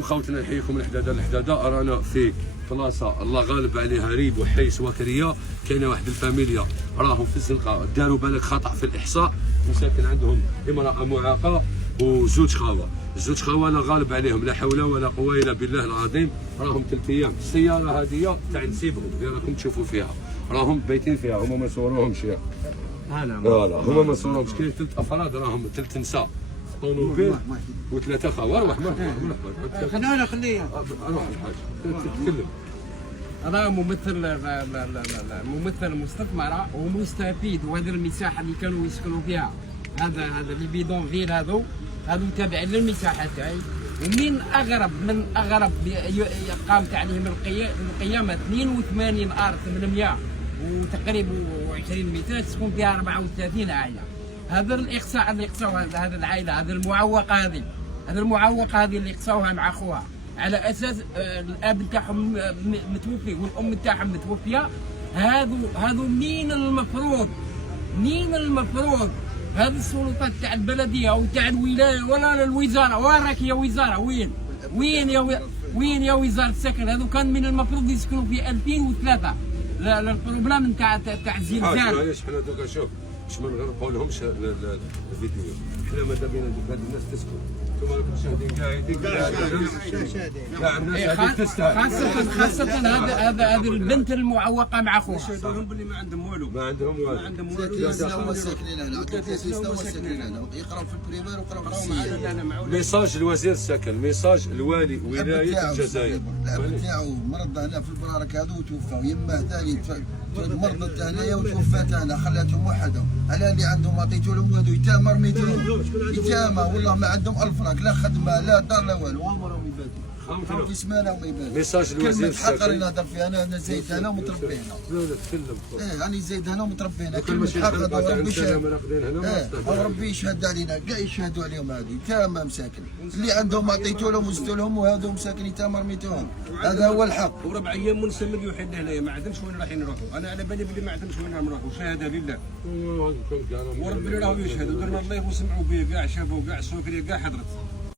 خوتنا نحييكم الحداده رانا في بلاصه الله غالب عليها ريب وحيس وكريه. كاينه واحد الفاميليا راهم في الزنقه داروا بالك خطا في الاحصاء، وساكن عندهم امراه معاقه وزوج خاوه. الزوج خاوه لا غالب عليهم لا حول ولا قوه الا بالله العظيم. راهم 3 ايام السياره هذه تاع نسيبهم اللي راكم تشوفوا فيها راهم بايتين فيها، هما ما صوروهمش ياك. لا هما ما صوروهمش. كاين 3 افراد راهم 3 نساء طونوبيل وثلاثه خاوه. روح مرحبا خلينا خليه روح الحاج تتكلم. انا ممثل مستثمره ومستفيد، وهذه المساحه اللي كانوا يسكنوا فيها هذا لي بيدون فيل هذو تابعين للمساحه تاعي. ومن اغرب قامت عليهم القيامه 82 ار 800 وتقريبا 20 متر تسكن فيها 34 عائله. هذا الاقصاء اللي قصاوه هذه العائله، هذه المعوقه هذه اللي قصاوها مع اخوها على اساس الاب تاعهم متوفي والام تاعهم متوفيه. هذو مين المفروض هذه السلطات تاع البلديه او تاع الولايه ولا الوزاره؟ وين راك يا وزاره؟ وين يا وزاره السكن؟ هذو كان من المفروض يسكنوا في 2003. لا البروبليم تاع الزلزال. معليش حنا دوكا شوف باش ما نغرقوا لهمش الفيديو. حنا ماذا بينا هذه الناس تسكت. انتم راكم مشاهدين كاع الناس هذه تستاهل. خاصة هذه البنت المعوقة مع اخوها. شهدوهم باللي ما عندهم والو. ما عندهم والو. هما ساكنين هنا. ساكنين هنا. يقراو في البريمير ويقراو في السياسة. ميساج لوزير السكن، ميساج لوالي ولاية الجزائر. الاب تاعو مرض هنا في البرارك هذو وتوفى، ويماه ثاني مرضت هنايا وتوفات هنا، خلاتهم وحدهم. على اللي عندهم عطيتو لهم هذو يتامى رميتوهم. يتامى والله ما عندهم الفراك لا خدمه لا دار لا والو، هما راهم يباتوا. في سمانه وما يباتوا. ميساج لوزير السكن. الحق اللي نهضر فيها انا زايد هنا ومتربي هنا. لا تكلم. راني زايد هنا ومتربي هنا. كلمة حق ربي يشهد. ربي يشهد علينا، كاع يشهدوا عليهم. هذه تامه مساكن اللي عندهم عطيتو لهم وزدتوا لهم، وهذو مساكن يتامى رميتوهم. هذا هو الحق. وربع ايام ونسمد يوحدنا هنايا ما عندهمش وين رايحين يروحوا. انا على بالي بلي ما عندهمش وين راهم يروحوا، شهاده لله. وربنا راهو يشهدوا، درنا الله وسمعوا به كاع، شافوا كاع السكريه كاع حضرت.